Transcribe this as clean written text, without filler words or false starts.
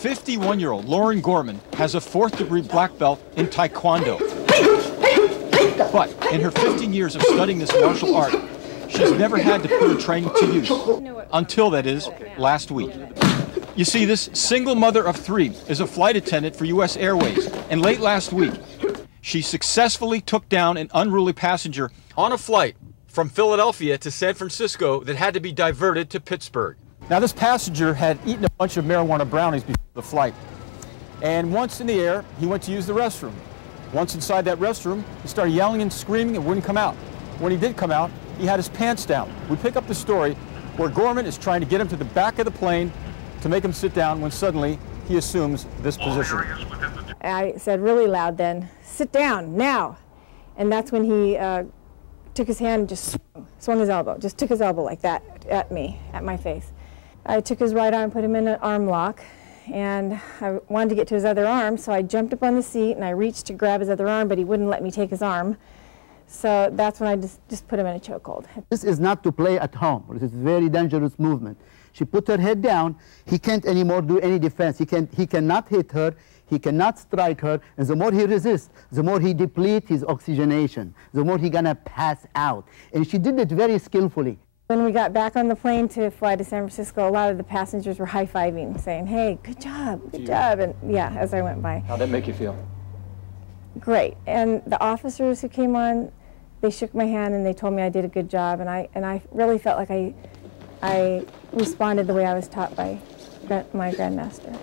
51-year-old Lorin Gorman has a fourth-degree black belt in Taekwondo. But in her 15 years of studying this martial art, she's never had to put her training to use. Until, that is, last week. You see, this single mother of three is a flight attendant for U.S. Airways, and late last week, she successfully took down an unruly passenger on a flight from Philadelphia to San Francisco that had to be diverted to Pittsburgh. Now, this passenger had eaten a bunch of marijuana brownies before the flight, and once in the air, he went to use the restroom. Once inside that restroom, he started yelling and screaming and wouldn't come out. When he did come out, he had his pants down. We pick up the story where Gorman is trying to get him to the back of the plane to make him sit down when suddenly he assumes this position. I said really loud then, "Sit down, now." And that's when he took his hand and just swung his elbow, just took his elbow like that at me, at my face. I took his right arm, put him in an arm lock, and I wanted to get to his other arm, so I jumped up on the seat and I reached to grab his other arm, but he wouldn't let me take his arm. So that's when I just put him in a chokehold. This is not to play at home. This is a very dangerous movement. She put her head down. He can't anymore do any defense. He cannot hit her. He cannot strike her. And the more he resists, the more he depletes his oxygenation, the more he's gonna pass out. And she did it very skillfully. When we got back on the plane to fly to San Francisco, a lot of the passengers were high-fiving, saying, "Hey, good job, good job." And yeah, as I went by. How'd that make you feel? Great. And the officers who came on, they shook my hand and they told me I did a good job, and I really felt like I responded the way I was taught by my grandmaster.